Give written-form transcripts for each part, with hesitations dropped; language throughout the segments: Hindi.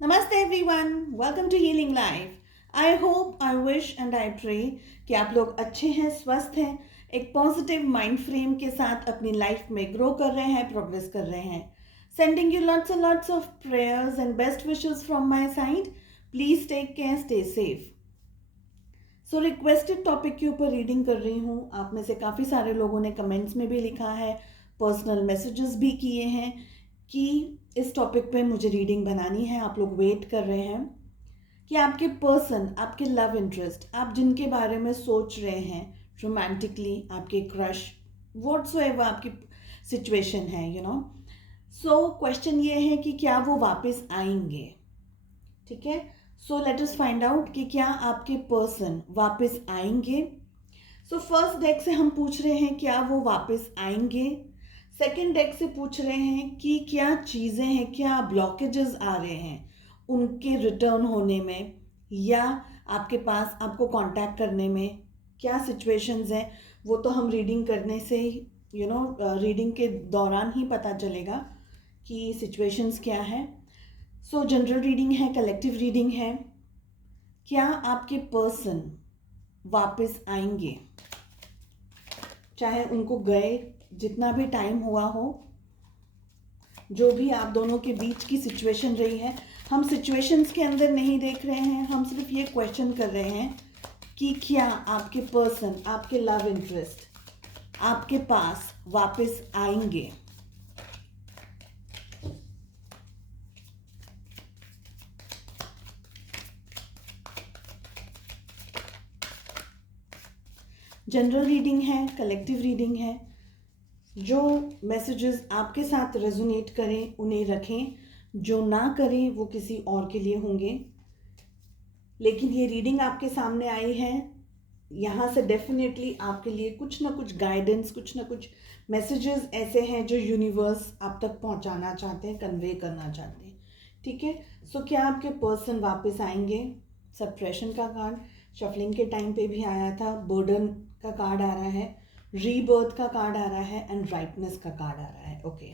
नमस्ते everyone, welcome to healing life. I hope, I wish and I pray कि आप लोग अच्छे हैं, स्वस्थ हैं, एक पॉजिटिव माइंड फ्रेम के साथ अपनी लाइफ में ग्रो कर रहे हैं, प्रोग्रेस कर रहे हैं। Sending you lots and lots of prayers and best wishes from my side. Please take care, stay safe. So requested topic के ऊपर रीडिंग कर रही हूँ। आप में से काफ़ी सारे लोगों ने कमेंट्स में भी लिखा है, पर्सनल मैसेजेस भी किए हैं कि इस टॉपिक पे मुझे रीडिंग बनानी है। आप लोग वेट कर रहे हैं कि आपके पर्सन, आपके लव इंटरेस्ट, आप जिनके बारे में सोच रहे हैं रोमांटिकली, आपके क्रश, व्हाटसोएवर आपकी सिचुएशन है, सो क्वेश्चन ये है कि क्या वो वापस आएंगे। ठीक है, so let us find out कि क्या आपके पर्सन वापस आएंगे। सो फर्स्ट डेक से हम पूछ रहे हैं क्या वो वापस आएंगे। सेकंड डेक से पूछ रहे हैं कि क्या चीज़ें हैं, क्या ब्लॉकेजेस आ रहे हैं उनके रिटर्न होने में, या आपके पास आपको कांटेक्ट करने में क्या सिचुएशंस हैं। वो तो हम रीडिंग करने से रीडिंग के दौरान ही पता चलेगा कि सिचुएशंस क्या है। सो जनरल रीडिंग है, कलेक्टिव रीडिंग है। क्या आपके पर्सन वापस आएंगे, चाहे उनको गए जितना भी टाइम हुआ हो, जो भी आप दोनों के बीच की सिचुएशन रही है। हम सिचुएशंस के अंदर नहीं देख रहे हैं, हम सिर्फ ये क्वेश्चन कर रहे हैं कि क्या आपके पर्सन, आपके लव इंटरेस्ट आपके पास वापस आएंगे। जनरल रीडिंग है, कलेक्टिव रीडिंग है। जो मैसेजेस आपके साथ रेजोनेट करें उन्हें रखें, जो ना करें वो किसी और के लिए होंगे। लेकिन ये रीडिंग आपके सामने आई है, यहाँ से डेफिनेटली आपके लिए कुछ ना कुछ गाइडेंस, कुछ ना कुछ मैसेजेस ऐसे हैं जो यूनिवर्स आप तक पहुँचाना चाहते हैं, कन्वे करना चाहते हैं। ठीक है, सो क्या आपके पर्सन वापस आएंगे। सप्रेशन का कार्ड शफलिंग के टाइम पे भी आया था, बर्डन का कार्ड आ रहा है, रीबर्थ का कार्ड आ रहा है एंड राइटनेस का कार्ड आ रहा है। ओके,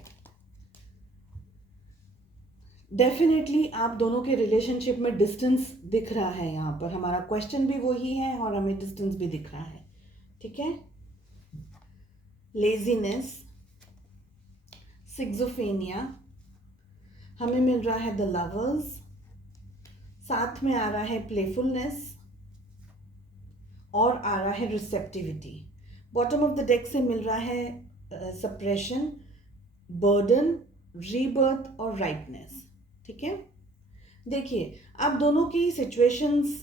डेफिनेटली आप दोनों के रिलेशनशिप में डिस्टेंस दिख रहा है। यहाँ पर हमारा क्वेश्चन भी वही है और हमें डिस्टेंस भी दिख रहा है। ठीक है, लेजीनेस, सिक्सोफेनिया, हमें मिल रहा है द लवर्स, साथ में आ रहा है प्लेफुलनेस और आ रहा है receptivity. Bottom of the deck से मिल रहा है सप्रेशन, बर्डन, रीबर्थ और राइटनेस। ठीक है, देखिए आप दोनों की सिचुएशंस,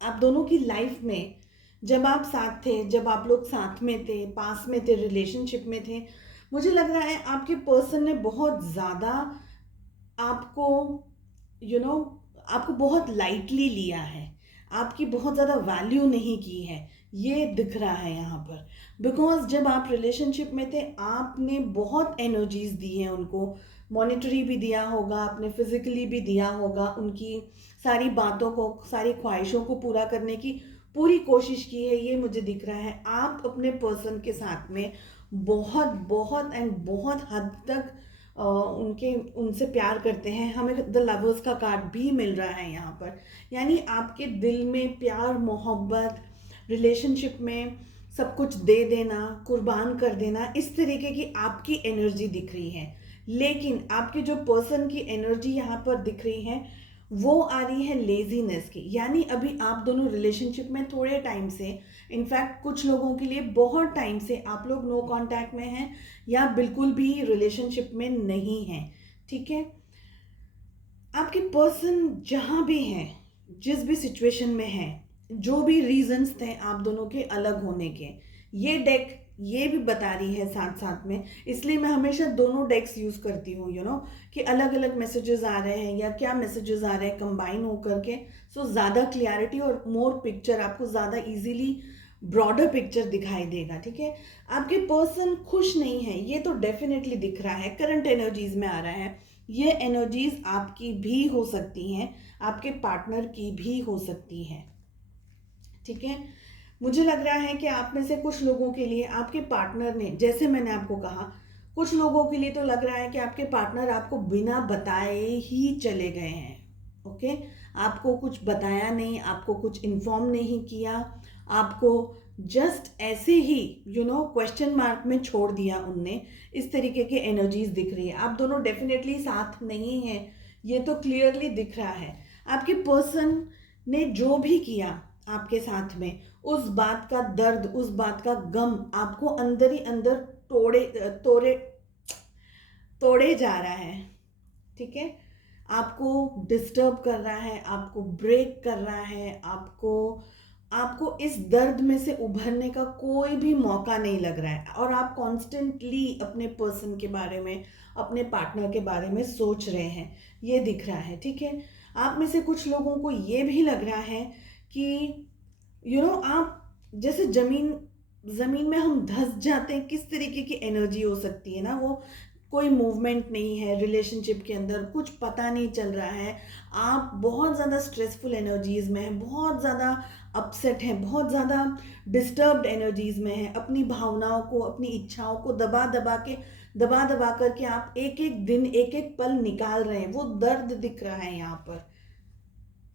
आप दोनों की लाइफ में जब आप साथ थे, जब आप लोग साथ में थे, पास में थे, रिलेशनशिप में थे, मुझे लग रहा है आपके पर्सन ने बहुत ज़्यादा आपको यू you नो आपको बहुत लाइटली लिया है, आपकी बहुत ज़्यादा वैल्यू नहीं की है, ये दिख रहा है यहाँ पर। बिकॉज जब आप रिलेशनशिप में थे आपने बहुत एनर्जीज दी हैं उनको, मॉनेटरी भी दिया होगा, आपने फिजिकली भी दिया होगा, उनकी सारी बातों को, सारी ख्वाहिशों को पूरा करने की पूरी कोशिश की है, ये मुझे दिख रहा है। आप अपने पर्सन के साथ में बहुत बहुत एंड बहुत हद तक उनके उनसे प्यार करते हैं। हमें द लवर्स का कार्ड भी मिल रहा है यहाँ पर, यानी आपके दिल में प्यार, मोहब्बत, रिलेशनशिप में सब कुछ दे देना, कुर्बान कर देना, इस तरीके की आपकी एनर्जी दिख रही है। लेकिन आपके जो पर्सन की एनर्जी यहाँ पर दिख रही है वो आ रही है लेजीनेस की, यानी अभी आप दोनों रिलेशनशिप में थोड़े टाइम से, इनफैक्ट कुछ लोगों के लिए बहुत टाइम से आप लोग नो कांटेक्ट में हैं या बिल्कुल भी रिलेशनशिप में नहीं हैं। ठीक है, आपके पर्सन जहाँ भी हैं, जिस भी सिचुएशन में हैं, जो भी रीजंस थे आप दोनों के अलग होने के, ये डेक ये भी बता रही है साथ साथ में। इसलिए मैं हमेशा दोनों डेक्स यूज करती हूँ, कि अलग अलग मैसेजेस आ रहे हैं या क्या मैसेजेस आ रहे हैं कंबाइन होकर के। सो ज़्यादा क्लियरिटी और मोर पिक्चर, आपको ज़्यादा इजीली ब्रॉडर पिक्चर दिखाई देगा। ठीक है, आपके पर्सन खुश नहीं है, ये तो डेफिनेटली दिख रहा है, करंट एनर्जीज में आ रहा है। ये एनर्जीज आपकी भी हो सकती हैं, आपके पार्टनर की भी हो सकती हैं। ठीक है, मुझे लग रहा है कि आप में से कुछ लोगों के लिए आपके पार्टनर ने, जैसे मैंने आपको कहा, कुछ लोगों के लिए तो लग रहा है कि आपके पार्टनर आपको बिना बताए ही चले गए हैं। ओके, आपको कुछ बताया नहीं, आपको कुछ इन्फॉर्म नहीं किया, आपको जस्ट ऐसे ही क्वेश्चन मार्क में छोड़ दिया उनने। इस तरीके की एनर्जीज दिख रही है। आप दोनों डेफिनेटली साथ नहीं हैं, ये तो क्लियरली दिख रहा है। आपके पर्सन ने जो भी किया आपके साथ में, उस बात का दर्द, उस बात का गम आपको अंदर ही अंदर तोड़े तोड़े तोड़े जा रहा है। ठीक है, आपको डिस्टर्ब कर रहा है, आपको ब्रेक कर रहा है, आपको आपको इस दर्द में से उभरने का कोई भी मौका नहीं लग रहा है, और आप कॉन्स्टेंटली अपने पर्सन के बारे में, अपने पार्टनर के बारे में सोच रहे हैं, ये दिख रहा है। ठीक है, आप में से कुछ लोगों को ये भी लग रहा है कि आप जैसे ज़मीन में हम धंस जाते हैं, किस तरीके की एनर्जी हो सकती है ना वो। कोई मूवमेंट नहीं है रिलेशनशिप के अंदर, कुछ पता नहीं चल रहा है, आप बहुत ज़्यादा स्ट्रेसफुल एनर्जीज में हैं, बहुत ज़्यादा अपसेट हैं, बहुत ज़्यादा डिस्टर्ब्ड एनर्जीज में हैं। अपनी भावनाओं को, अपनी इच्छाओं को दबा दबा करके आप एक एक दिन, एक एक पल निकाल रहे हैं। वो दर्द दिख रहा है यहाँ पर,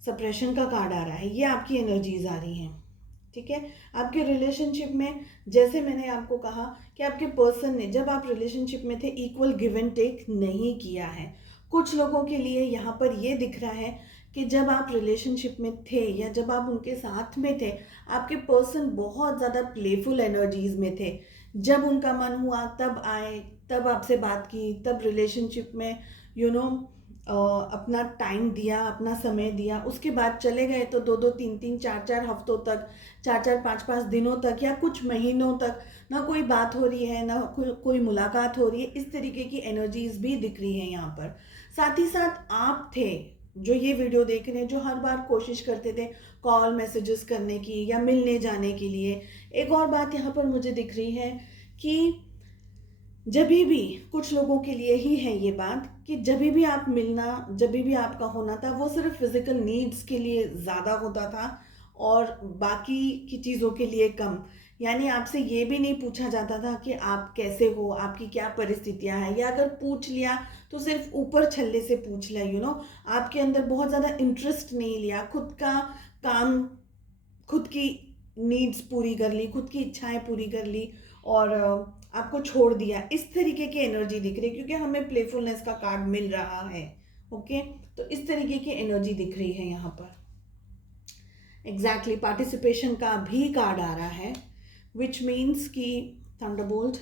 सप्रेशन का कार्ड आ रहा है, ये आपकी एनर्जीज आ रही हैं। ठीक है, आपके रिलेशनशिप में, जैसे मैंने आपको कहा कि आपके पर्सन ने, जब आप रिलेशनशिप में थे, इक्वल गिव एंड टेक नहीं किया है। कुछ लोगों के लिए यहाँ पर ये दिख रहा है कि जब आप रिलेशनशिप में थे या जब आप उनके साथ में थे, आपके पर्सन बहुत ज़्यादा प्लेफुल एनर्जीज में थे। जब उनका मन हुआ तब आए, तब आपसे बात की, तब रिलेशनशिप में अपना टाइम दिया, अपना समय दिया। उसके बाद चले गए तो 2-2, 3-3, 4-4 हफ्तों तक, 4-4, 5-5 दिनों तक, या कुछ महीनों तक ना कोई बात हो रही है, ना कोई मुलाकात हो रही है। इस तरीके की एनर्जीज भी दिख रही हैं यहाँ पर। साथ ही साथ आप थे जो ये वीडियो देख रहे हैं, जो हर बार कोशिश करते थे कॉल मैसेजेस करने की या मिलने जाने के लिए। एक और बात यहाँ पर मुझे दिख रही है कि जब भी, कुछ लोगों के लिए ही है ये बात, कि जब भी आप मिलना, जब भी आपका होना था, वो सिर्फ फिजिकल नीड्स के लिए ज़्यादा होता था और बाकी की चीज़ों के लिए कम। यानी आपसे ये भी नहीं पूछा जाता था कि आप कैसे हो, आपकी क्या परिस्थितियां हैं, या अगर पूछ लिया तो सिर्फ ऊपर छल्ले से पूछ लिया। आपके अंदर बहुत ज़्यादा इंटरेस्ट नहीं लिया, खुद का काम, खुद की नीड्स पूरी कर ली, खुद की इच्छाएं पूरी कर ली, और आपको छोड़ दिया। इस तरीके की एनर्जी दिख रही है, क्योंकि हमें प्लेफुलनेस का कार्ड मिल रहा है। ओके, तो इस तरीके की एनर्जी दिख रही है यहाँ पर। एग्जैक्टली पार्टिसिपेशन का भी कार्ड आ रहा है, विच मीन्स कि थंडरबोल्ट,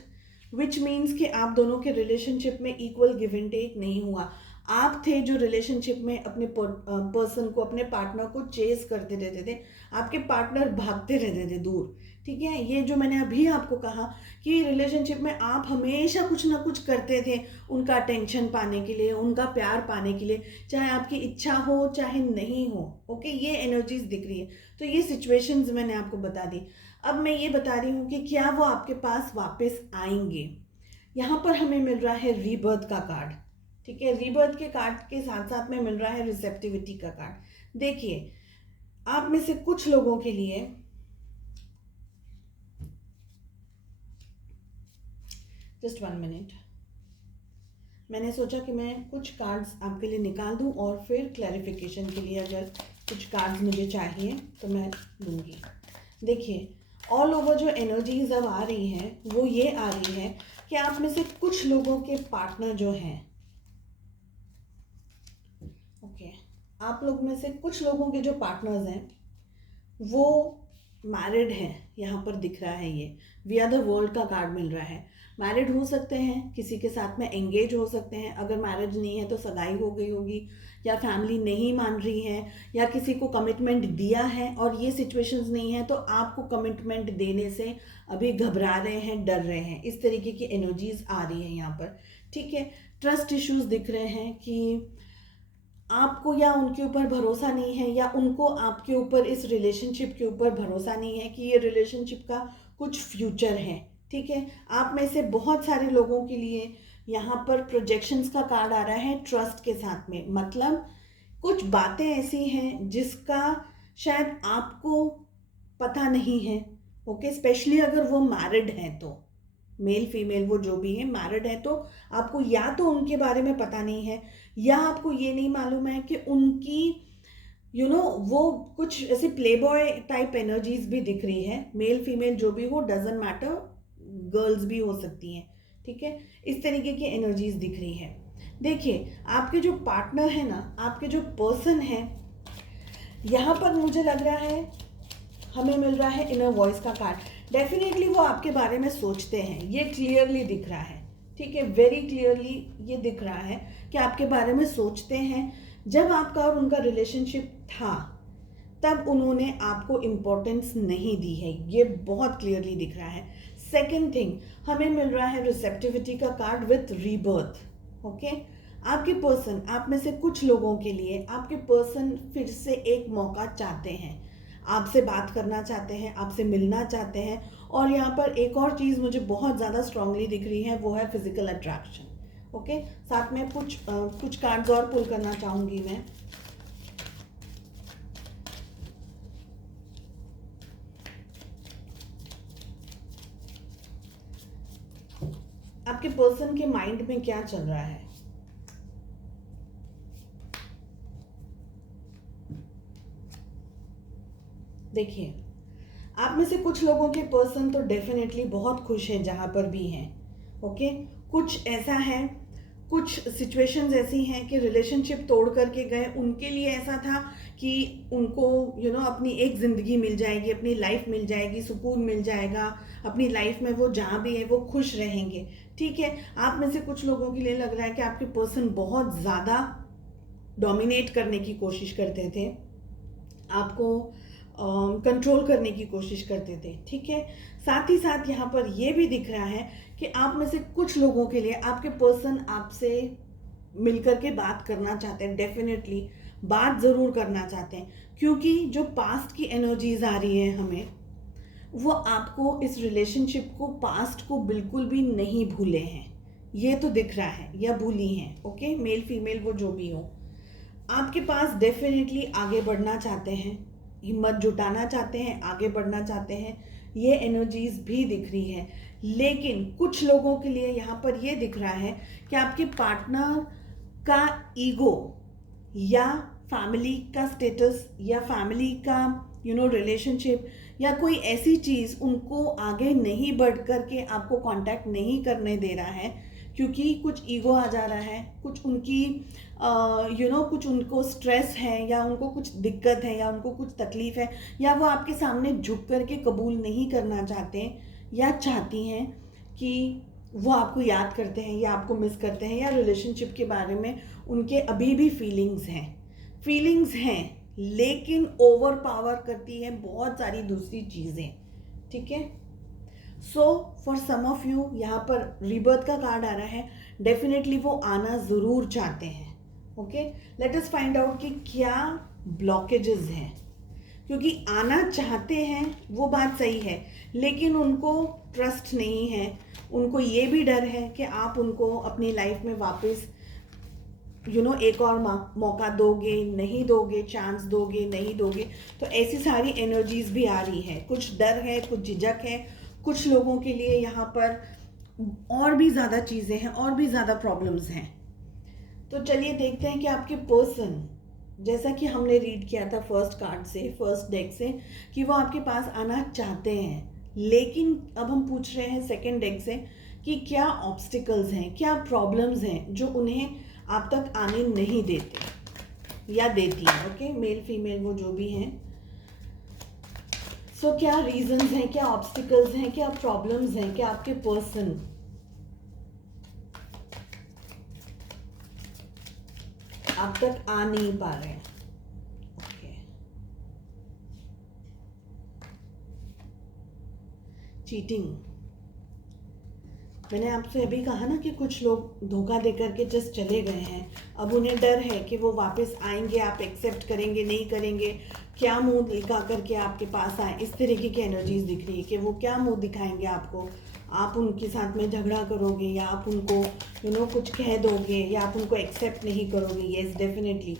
विच मीन्स कि आप दोनों के रिलेशनशिप में इक्वल गिव एंड टेक नहीं हुआ। आप थे जो रिलेशनशिप में अपने पर्सन को, अपने पार्टनर को चेस करते रहते थे, आपके पार्टनर भागते रहते थे दूर। ठीक है, ये जो मैंने अभी आपको कहा कि रिलेशनशिप में आप हमेशा कुछ ना कुछ करते थे उनका अटेंशन पाने के लिए, उनका प्यार पाने के लिए, चाहे आपकी इच्छा हो चाहे नहीं हो। ओके, ये एनर्जीज दिख रही है। तो ये सिचुएशंस मैंने आपको बता दी। अब मैं ये बता रही हूँ कि क्या वो आपके पास वापस आएंगे। यहाँ पर हमें मिल रहा है रीबर्थ का कार्ड। ठीक है, रीबर्थ के कार्ड के साथ साथ में मिल रहा है रिसेप्टिविटी का कार्ड। देखिए, आप में से कुछ लोगों के लिए, जस्ट 1 मिनट, मैंने सोचा कि मैं कुछ कार्ड्स आपके लिए निकाल दूं और फिर क्लैरिफिकेशन के लिए अगर कुछ कार्ड्स मुझे चाहिए तो मैं लूँगी। देखिए, ऑल ओवर जो एनर्जीज अब आ रही हैं वो ये आ रही है कि आप में से कुछ लोगों के पार्टनर जो हैं, ओके, आप लोग में से कुछ लोगों के जो पार्टनर्स हैं वो मैरिड हैं। यहाँ पर दिख रहा है ये वी आर द वर्ल्ड का कार्ड मिल रहा है। मैरिड हो सकते हैं, किसी के साथ में एंगेज हो सकते हैं, अगर मैरिज नहीं है तो सगाई हो गई होगी, या फैमिली नहीं मान रही है, या किसी को कमिटमेंट दिया है और ये सिचुएशंस नहीं है तो आपको कमिटमेंट देने से अभी घबरा रहे हैं, डर रहे हैं। इस तरीके की एनर्जीज आ रही है यहाँ पर। ठीक है, ट्रस्ट इश्यूज दिख रहे हैं कि आपको या उनके ऊपर भरोसा नहीं है, या उनको आपके ऊपर, इस रिलेशनशिप के ऊपर भरोसा नहीं है कि ये रिलेशनशिप का कुछ फ्यूचर है। ठीक है, आप में से बहुत सारे लोगों के लिए यहाँ पर प्रोजेक्शंस का कार्ड आ रहा है ट्रस्ट के साथ में। मतलब कुछ बातें ऐसी हैं जिसका शायद आपको पता नहीं है। ओके, स्पेशली अगर वो मैरिड हैं तो, मेल फीमेल वो जो भी है मैरिड है, तो आपको या तो उनके बारे में पता नहीं है, या आपको ये नहीं मालूम है कि उनकी वो कुछ ऐसे प्ले बॉय टाइप एनर्जीज भी दिख रही है, मेल फीमेल जो भी हो डजेंट मैटर, गर्ल्स भी हो सकती हैं, ठीक है, इस तरीके की एनर्जीज दिख रही है। देखिए आपके जो पार्टनर है ना, आपके जो पर्सन है, यहाँ पर मुझे लग रहा है हमें मिल रहा है इनर वॉइस का कार्ड। डेफिनेटली वो आपके बारे में सोचते हैं, ये क्लियरली दिख रहा है, ठीक है, वेरी क्लियरली ये दिख रहा है कि आपके बारे में सोचते हैं। जब आपका और उनका रिलेशनशिप था तब उन्होंने आपको इम्पोर्टेंस नहीं दी है, ये बहुत क्लियरली दिख रहा है। सेकेंड थिंग हमें मिल रहा है रिसेप्टिविटी का कार्ड विथ रीबर्थ, ओके। आपके पर्सन, आप में से कुछ लोगों के लिए आपके पर्सन फिर से एक मौका चाहते हैं, आपसे बात करना चाहते हैं, आपसे मिलना चाहते हैं। और यहाँ पर एक और चीज़ मुझे बहुत ज़्यादा स्ट्रांगली दिख रही है, वो है फिजिकल अट्रैक्शन, ओके। साथ में कुछ कार्ड्स और पुल करना चाहूँगी मैं। आपके पर्सन के माइंड में क्या चल रहा है? देखिए आप में से कुछ लोगों के पर्सन तो डेफिनेटली बहुत खुश हैं जहाँ पर भी हैं, ओके। कुछ ऐसा है, कुछ सिचुएशंस ऐसी हैं कि रिलेशनशिप तोड़ करके गए, उनके लिए ऐसा था कि उनको अपनी एक ज़िंदगी मिल जाएगी, अपनी लाइफ मिल जाएगी, सुकून मिल जाएगा अपनी लाइफ में, वो जहाँ भी है वो खुश रहेंगे, ठीक है। आप में से कुछ लोगों के लिए लग रहा है कि आपके पर्सन बहुत ज़्यादा डोमिनेट करने की कोशिश करते थे, आपको कंट्रोल करने की कोशिश करते थे, ठीक है। साथ ही साथ यहाँ पर ये भी दिख रहा है कि आप में से कुछ लोगों के लिए आपके पर्सन आपसे मिलकर के बात करना चाहते हैं, डेफिनेटली बात ज़रूर करना चाहते हैं, क्योंकि जो पास्ट की एनर्जीज आ रही है हमें, वो आपको, इस रिलेशनशिप को, पास्ट को बिल्कुल भी नहीं भूले हैं, ये तो दिख रहा है, या भूली हैं, ओके। मेल फीमेल वो जो भी हो, आपके पास डेफिनेटली आगे बढ़ना चाहते हैं, हिम्मत जुटाना चाहते हैं, आगे बढ़ना चाहते हैं, ये एनर्जीज भी दिख रही है। लेकिन कुछ लोगों के लिए यहाँ पर ये दिख रहा है कि आपके पार्टनर का ईगो या फैमिली का स्टेटस या फैमिली का रिलेशनशिप या कोई ऐसी चीज़ उनको आगे नहीं बढ़ करके आपको कांटेक्ट नहीं करने दे रहा है, क्योंकि कुछ ईगो आ जा रहा है, कुछ उनकी कुछ उनको स्ट्रेस है, या उनको कुछ दिक्कत है, या उनको कुछ तकलीफ़ है, या वो आपके सामने झुक करके कबूल नहीं करना चाहते, या चाहती हैं कि वो आपको याद करते हैं या आपको मिस करते हैं, या रिलेशनशिप के बारे में उनके अभी भी फीलिंग्स हैं, लेकिन ओवर पावर करती है बहुत सारी दूसरी चीज़ें, ठीक है। So for some of you यहाँ पर रीबर्थ का कार्ड आ रहा है, डेफिनेटली वो आना ज़रूर चाहते हैं, okay. Let us find out कि क्या ब्लॉकेजेस हैं, क्योंकि आना चाहते हैं वो बात सही है, लेकिन उनको ट्रस्ट नहीं है, उनको ये भी डर है कि आप उनको अपनी लाइफ में वापस एक और मौका दोगे नहीं दोगे, चांस दोगे नहीं दोगे। तो ऐसी सारी एनर्जीज भी आ रही है, कुछ डर है, कुछ झिझक है, कुछ लोगों के लिए यहाँ पर और भी ज़्यादा चीज़ें हैं, और भी ज़्यादा प्रॉब्लम्स हैं। तो चलिए देखते हैं कि आपके पर्सन, जैसा कि हमने रीड किया था फर्स्ट कार्ड से, फर्स्ट डेक से, कि वो आपके पास आना चाहते हैं, लेकिन अब हम पूछ रहे हैं सेकंड डेक से कि क्या ऑब्स्टिकल्स हैं, क्या प्रॉब्लम्स हैं जो उन्हें आप तक आने नहीं देते या देती हैं, ओके। मेल फीमेल वो जो भी हैं। सो क्या रीजंस हैं, क्या ऑब्स्टिकल्स हैं, क्या प्रॉब्लम्स हैं, क्या आपके पर्सन आप तक आ नहीं पा रहे हैं, ओके। चीटिंग, मैंने आपसे अभी कहा ना कि कुछ लोग धोखा देकर के जस्ट चले गए हैं, अब उन्हें डर है कि वो वापस आएंगे, आप एक्सेप्ट करेंगे नहीं करेंगे, क्या मुंह दिखा करके आपके पास आए, इस तरीके की एनर्जीज दिख रही है कि वो क्या मुंह दिखाएंगे आपको, आप उनके साथ में झगड़ा करोगे, या आप उनको कुछ कह दोगे, या आप उनको एक्सेप्ट नहीं करोगे। येस डेफिनेटली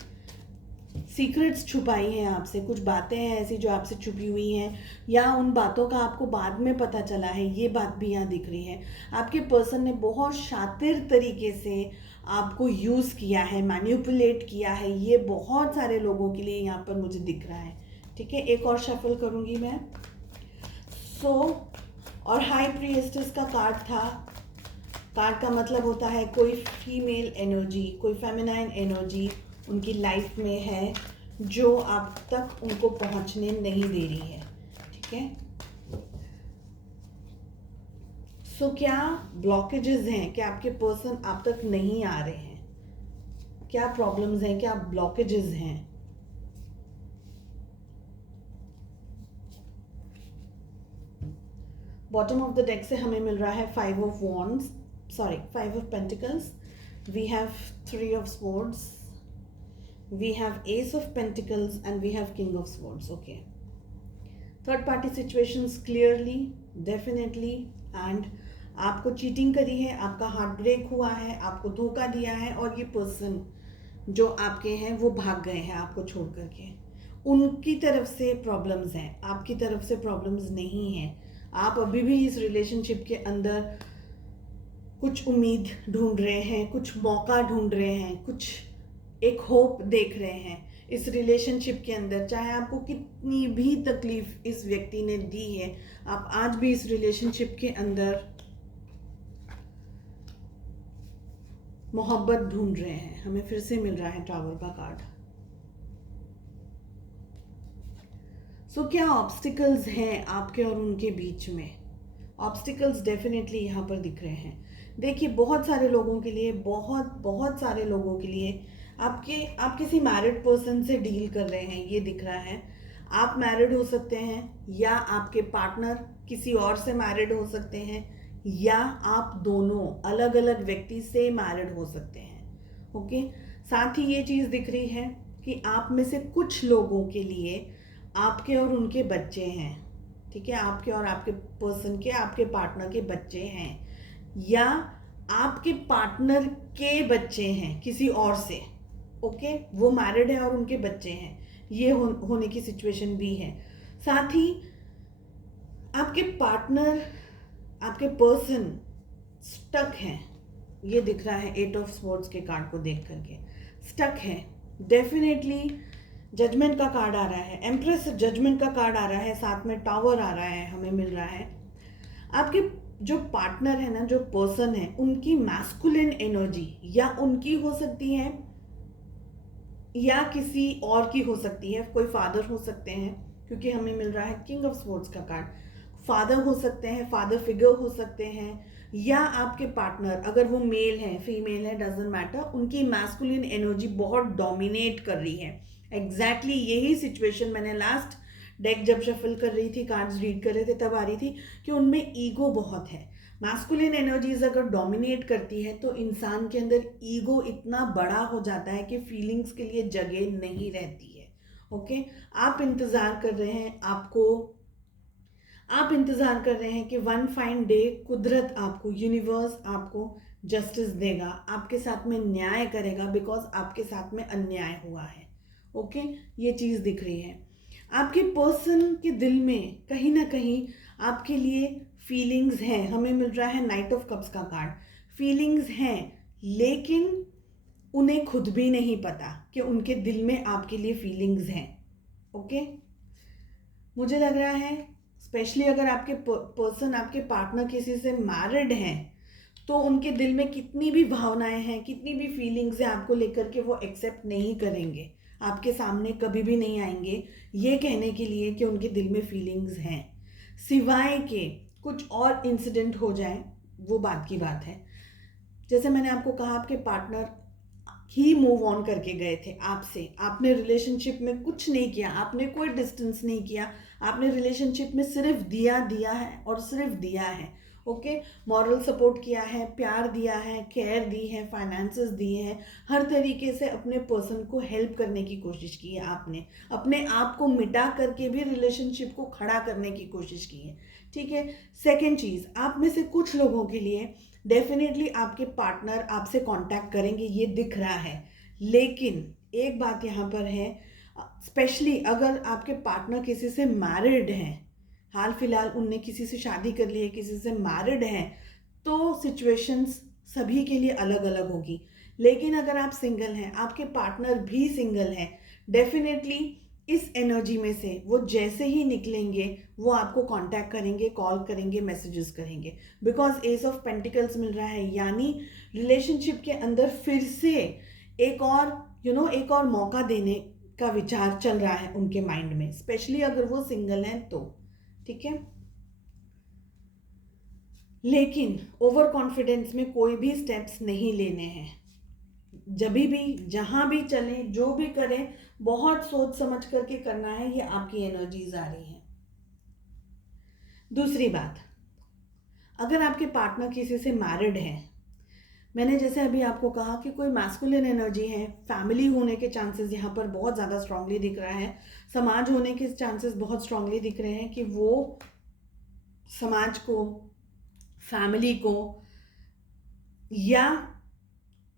सीक्रेट्स छुपाई हैं आपसे, कुछ बातें हैं ऐसी जो आपसे छुपी हुई हैं, या उन बातों का आपको बाद में पता चला है, ये बात भी यहाँ दिख रही है। आपके पर्सन ने बहुत शातिर तरीके से आपको यूज़ किया है, मैनिपुलेट किया है, ये बहुत सारे लोगों के लिए यहाँ पर मुझे दिख रहा है। ठीक है, एक और शफल करूँगी मैं। और हाई प्रीस्टेस का कार्ड था। कार्ड का मतलब होता है कोई फीमेल एनर्जी, कोई फेमिनाइन एनर्जी उनकी लाइफ में है जो आप तक उनको पहुंचने नहीं दे रही है। ठीक है, क्या ब्लॉकेजेस हैं, क्या आपके पर्सन आप तक नहीं आ रहे हैं, क्या प्रॉब्लम्स हैं, क्या ब्लॉकेजेस हैं? बॉटम ऑफ द डेक से हमें मिल रहा है 5 of wands, sorry 5 of pentacles, we have 3 of swords, we have ace of pentacles and we have king of swords. Okay, third party situations clearly, definitely, and आपको चीटिंग करी है, आपका हार्ट ब्रेक हुआ है, आपको धोखा दिया है, और ये पर्सन जो आपके हैं वो भाग गए हैं आपको छोड़ करके। उनकी तरफ से प्रॉब्लम्स हैं, आपकी तरफ से प्रॉब्लम्स नहीं हैं। आप अभी भी इस रिलेशनशिप के अंदर कुछ उम्मीद ढूंढ रहे हैं, कुछ मौका ढूंढ रहे हैं, कुछ एक होप देख रहे हैं इस रिलेशनशिप के अंदर। चाहे आपको कितनी भी तकलीफ इस व्यक्ति ने दी है, आप आज भी इस रिलेशनशिप के अंदर मोहब्बत ढूंढ रहे हैं। हमें फिर से मिल रहा है टावर का कार्ड। क्या ऑब्स्टिकल्स हैं आपके और उनके बीच में? ऑब्स्टिकल्स डेफिनेटली यहाँ पर दिख रहे हैं। देखिए, बहुत सारे लोगों के लिए, बहुत सारे लोगों के लिए आप किसी मैरिड पर्सन से डील कर रहे हैं, ये दिख रहा है। आप मैरिड हो सकते हैं, या आपके पार्टनर किसी और से मैरिड हो सकते हैं, या आप दोनों अलग अलग व्यक्ति से मैरिड हो सकते हैं। ओके, साथ ही ये चीज़ दिख रही है कि आप में से कुछ लोगों के लिए आपके और उनके बच्चे हैं। ठीक है, आपके और आपके पर्सन के, आपके पार्टनर के बच्चे हैं, या आपके पार्टनर के बच्चे हैं किसी और से। ओके, वो मैरिड है और उनके बच्चे हैं, ये होने की सिचुएशन भी है। साथ ही आपके पार्टनर, आपके पर्सन स्टक हैं, ये दिख रहा है 8 ऑफ स्वॉर्ड्स के कार्ड को देख करके। स्टक है, डेफिनेटली जजमेंट का कार्ड आ रहा है, एम्प्रेस जजमेंट का कार्ड आ रहा है, साथ में टावर आ रहा है, हमें मिल रहा है। आपके जो पार्टनर है ना, जो पर्सन है, उनकी मैस्कुलिन एनर्जी या उनकी हो सकती है या किसी और की हो सकती है। कोई फादर हो सकते हैं, क्योंकि हमें मिल रहा है किंग ऑफ स्वॉर्ड्स का कार्ड। फादर हो सकते हैं, फादर फिगर हो सकते हैं, या आपके पार्टनर, अगर वो मेल है फीमेल है, डजंट मैटर, उनकी मैस्कुलिन एनर्जी बहुत डोमिनेट कर रही है। एग्जैक्टली यही सिचुएशन मैंने लास्ट डेक जब शफल कर रही थी, कार्ड्स रीड कर रहे थे, तब आ रही थी कि उनमें ईगो बहुत है। मैस्कुलिन एनर्जीज अगर डोमिनेट करती है तो इंसान के अंदर ईगो इतना बड़ा हो जाता है कि फीलिंग्स के लिए जगह नहीं रहती है। ओके, आप इंतज़ार कर रहे हैं, आप इंतज़ार कर रहे हैं कि वन फाइन डे कुदरत आपको, यूनिवर्स आपको जस्टिस देगा, आपके साथ में न्याय करेगा, बिकॉज आपके साथ में अन्याय हुआ है। ओके, ये चीज़ दिख रही है। आपके पर्सन के दिल में कहीं ना कहीं आपके लिए फीलिंग्स हैं, हमें मिल रहा है नाइट ऑफ कप्स का कार्ड। फीलिंग्स हैं, लेकिन उन्हें खुद भी नहीं पता कि उनके दिल में आपके लिए फीलिंग्स हैं। ओके, मुझे लग रहा है स्पेशली अगर आपके पर्सन, आपके पार्टनर किसी से मैरिड हैं, तो उनके दिल में कितनी भी भावनाएं हैं, कितनी भी फीलिंग्स हैं आपको लेकर के, वो एक्सेप्ट नहीं करेंगे, आपके सामने कभी भी नहीं आएंगे ये कहने के लिए कि उनके दिल में फीलिंग्स हैं, सिवाय के कुछ और इंसिडेंट हो जाए, वो बात की बात है। जैसे मैंने आपको कहा, आपके पार्टनर ही मूव ऑन करके गए थे आपसे, आपने रिलेशनशिप में कुछ नहीं किया, आपने कोई डिस्टेंस नहीं किया, आपने रिलेशनशिप में सिर्फ दिया है और सिर्फ दिया है। ओके, मॉरल सपोर्ट किया है, प्यार दिया है, केयर दी है, फाइनेंसेस दिए हैं, हर तरीके से अपने पर्सन को हेल्प करने की कोशिश की है आपने, अपने आप को मिटा करके भी रिलेशनशिप को खड़ा करने की कोशिश की है। ठीक है, सेकेंड चीज़, आप में से कुछ लोगों के लिए डेफिनेटली आपके पार्टनर आपसे कांटेक्ट करेंगे, ये दिख रहा है, लेकिन एक बात यहाँ पर है, स्पेशली अगर आपके पार्टनर किसी से मैरिड हैं, हाल फिलहाल उनने किसी से शादी कर ली है, किसी से मैरिड हैं, तो सिचुएशंस सभी के लिए अलग अलग होगी। लेकिन अगर आप सिंगल हैं, आपके पार्टनर भी सिंगल हैं, डेफिनेटली इस एनर्जी में से वो जैसे ही निकलेंगे वो आपको कांटेक्ट करेंगे, कॉल करेंगे, मैसेजेस करेंगे, बिकॉज एस ऑफ पेंटिकल्स मिल रहा है, यानी रिलेशनशिप के अंदर फिर से एक और एक और मौका देने का विचार चल रहा है उनके माइंड में, स्पेशली अगर वो सिंगल हैं तो। ठीक है, लेकिन ओवर कॉन्फिडेंस में कोई भी स्टेप्स नहीं लेने हैं। जब भी जहां भी चलें, जो भी करें, बहुत सोच समझ करके करना है, ये आपकी एनर्जीज आ रही हैं। दूसरी बात, अगर आपके पार्टनर किसी से मैरिड है, मैंने जैसे अभी आपको कहा कि कोई मैस्कुलिन एनर्जी है, फैमिली होने के चांसेस यहाँ पर बहुत ज़्यादा स्ट्रांगली दिख रहा है, समाज होने के चांसेस बहुत स्ट्रांगली दिख रहे हैं कि वो समाज को, फैमिली को, या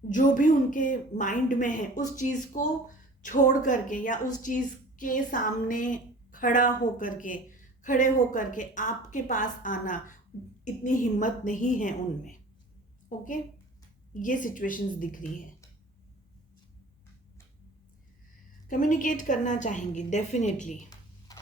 जो भी उनके माइंड में है उस चीज़ को छोड़ करके या उस चीज़ के सामने खड़े हो करके आपके पास आना, इतनी हिम्मत नहीं है उनमें। ओके, ये सिचुएशंस दिख रही है। कम्युनिकेट करना चाहेंगे डेफिनेटली,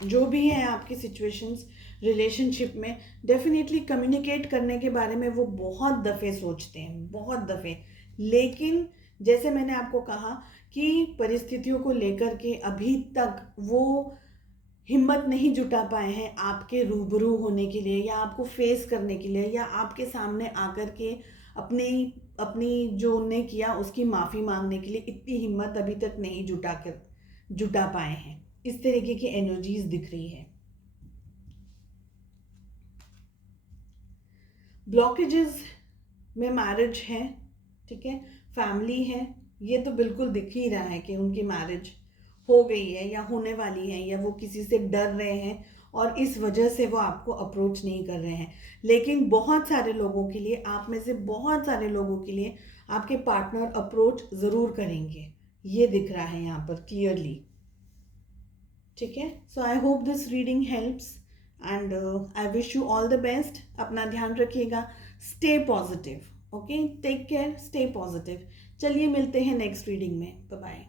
जो भी है आपकी सिचुएशंस रिलेशनशिप में, डेफिनेटली कम्युनिकेट करने के बारे में वो बहुत दफ़े सोचते हैं, बहुत दफ़े। लेकिन जैसे मैंने आपको कहा कि परिस्थितियों को लेकर के अभी तक वो हिम्मत नहीं जुटा पाए हैं आपके रूबरू होने के लिए, या आपको फेस करने के लिए, या आपके सामने आकर के अपनी अपनी जो उनने किया उसकी माफ़ी मांगने के लिए इतनी हिम्मत अभी तक नहीं जुटा पाए हैं। इस तरीके की एनर्जीज दिख रही है। ब्लॉकेजेस में मैरिज है, ठीक है, फैमिली है, ये तो बिल्कुल दिख ही रहा है कि उनकी मैरिज हो गई है या होने वाली है, या वो किसी से डर रहे हैं और इस वजह से वो आपको अप्रोच नहीं कर रहे हैं। लेकिन बहुत सारे लोगों के लिए, आप में से बहुत सारे लोगों के लिए आपके पार्टनर अप्रोच ज़रूर करेंगे, ये दिख रहा है यहाँ पर क्लियरली। ठीक है, so I hope this reading helps and I wish you all the best. अपना ध्यान रखिएगा, stay positive, okay, take care, stay positive. चलिए मिलते हैं नेक्स्ट रीडिंग में, बाय बाय।